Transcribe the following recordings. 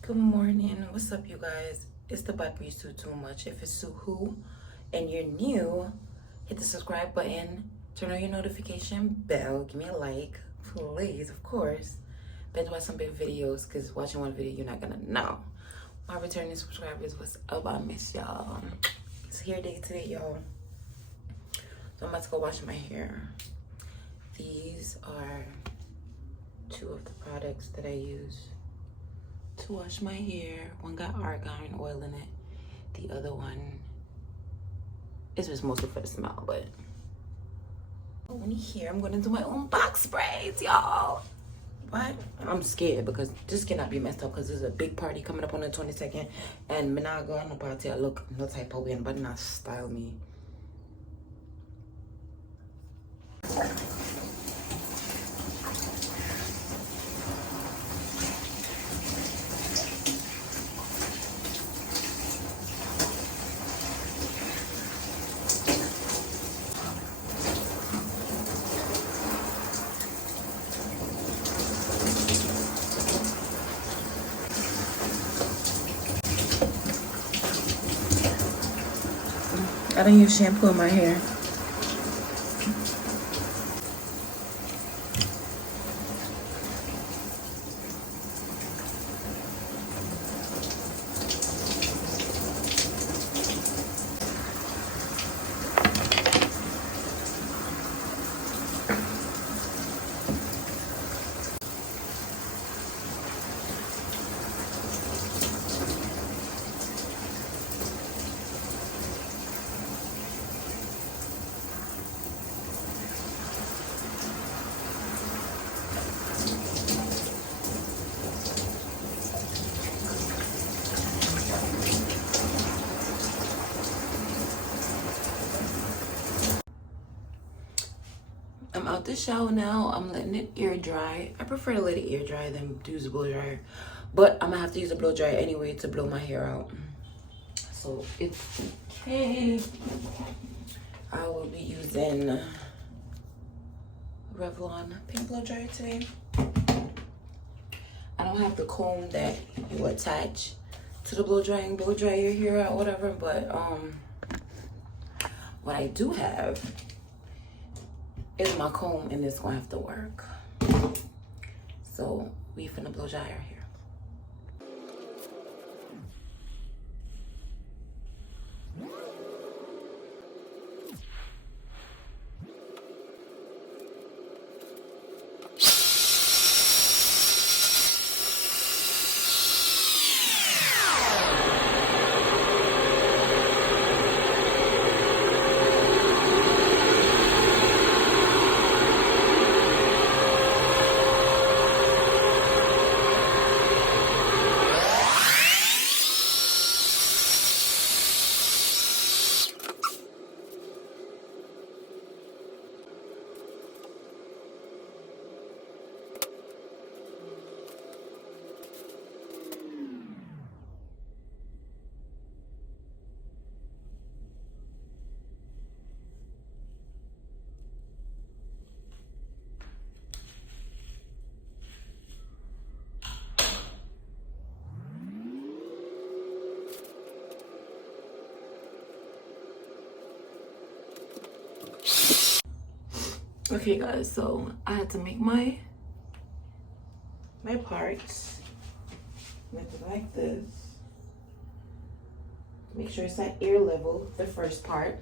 Good morning. What's up, you guys? It's the Black Breeze Too Much. If it's Suhu and you're new, hit the subscribe button, turn on your notification bell, give me a like, please, of course. Binge watch some big videos, because watching one video, you're not gonna know. My returning subscribers, what's up? I miss y'all. It's hair day today, y'all. So I'm about to go wash my hair. These are two of the products that I use to wash my hair. One got argan oil in it. The other one is just mostly for the smell, but when you hear, I'm gonna do my own box braids, y'all. But I'm scared because this cannot be messed up because there's a big party coming up on the 22nd and I'm not going to party. I look no type of way, but not style me. I don't use shampoo in my hair. I'm out the shower now. I'm letting it air dry. I prefer to let it air dry than use a blow dryer. But I'm gonna have to use a blow dryer anyway to blow my hair out. So it's okay. I will be using Revlon pink blow dryer today. I don't have the comb that you attach to the blow dryer and blow dry your hair out, whatever, but what I do have is my comb, and it's gonna have to work. So we finna blow dry our hair. Okay guys, so I had to make my parts like this. Make sure it's at ear level, the first part.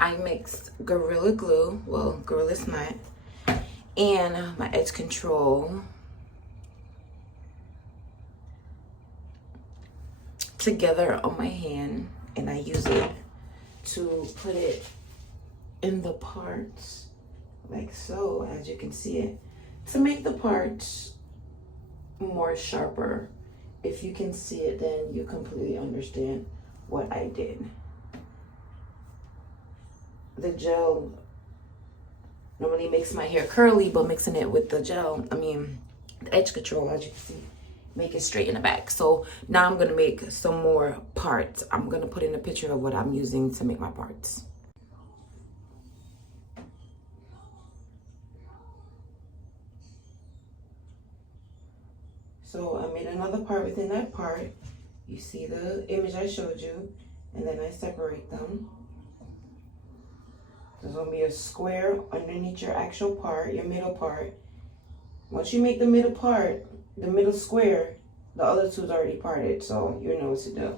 I mixed Gorilla Glue, well, Gorilla Smut, and my edge control together on my hand, and I use it to put it in the parts like so, as you can see it, to make the parts more sharper. If you can see it, then you completely understand what I did. The gel normally makes my hair curly, but mixing it with the gel, the edge control, as you can see, make it straight in the back. So now I'm gonna make some more parts. I'm gonna put in a picture of what I'm using to make my parts. So I made another part within that part. You see the image I showed you, and then I separate them. There's gonna be a square underneath your actual part, your middle part. Once you make the middle part, the middle square, the other two's already parted, so you know what to do.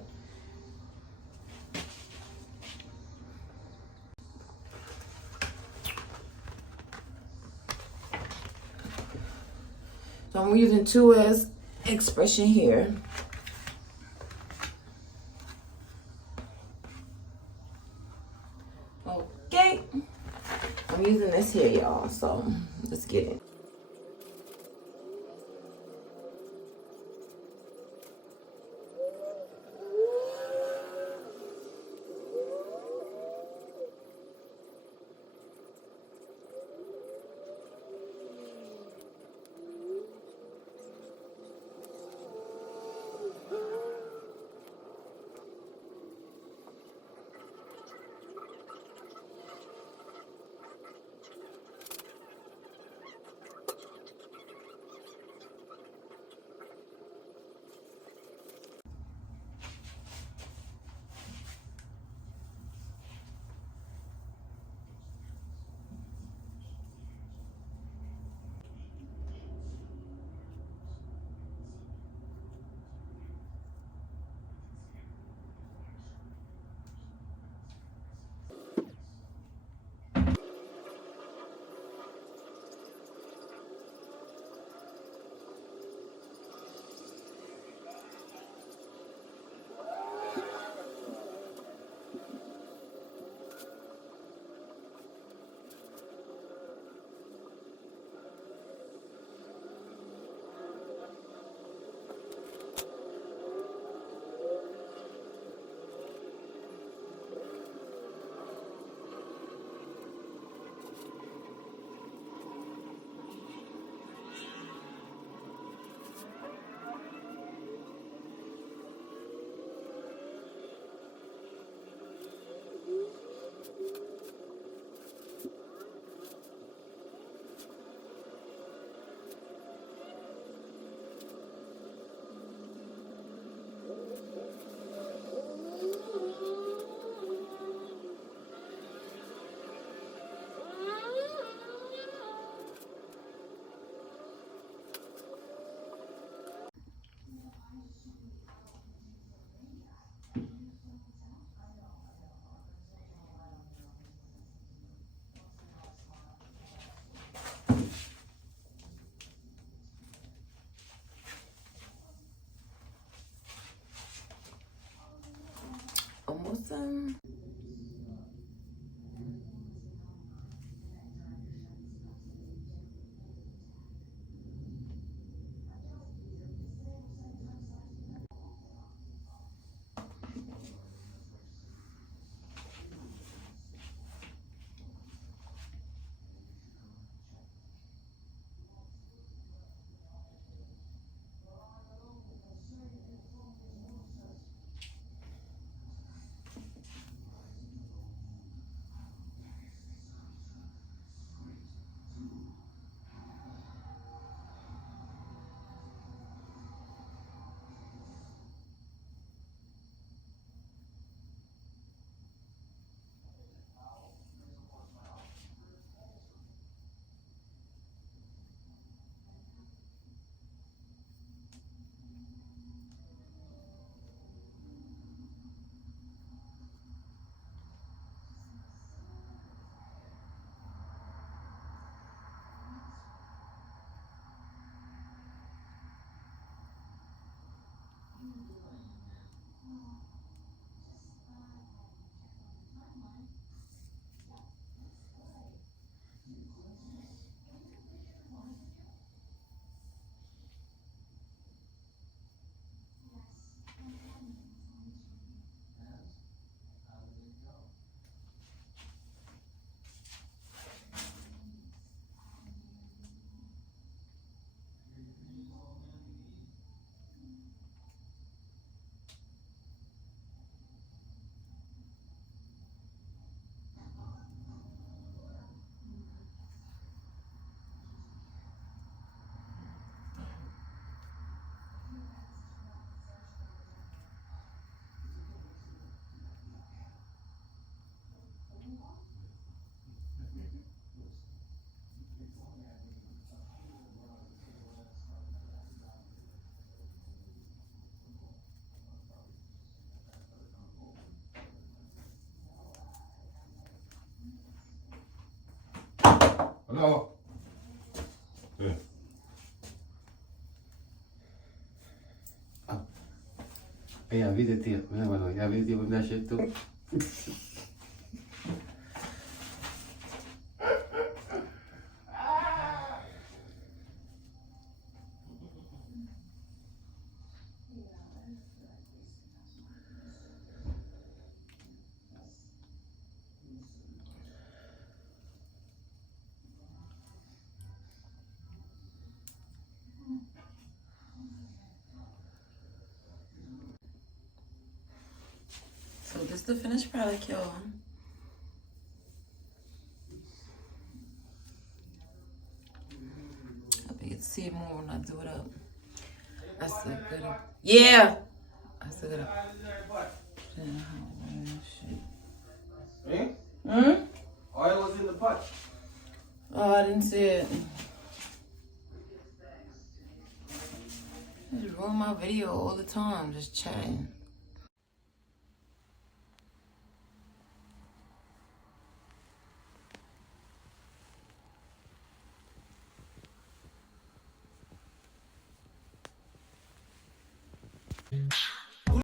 So I'm using 2S expression here. Okay, I'm using this here, y'all, so let's get it. Almost done. No. Yeah. Yeah, videotape. Remember, you have videotape with that shit too? So this is the finished product, y'all. I bet you can see it more when I do it up. I still gotta, yeah. I still gotta. Eh? Hmm? Oil was in the pot. Oh, I didn't see it. I just ruin my video all the time, just chatting.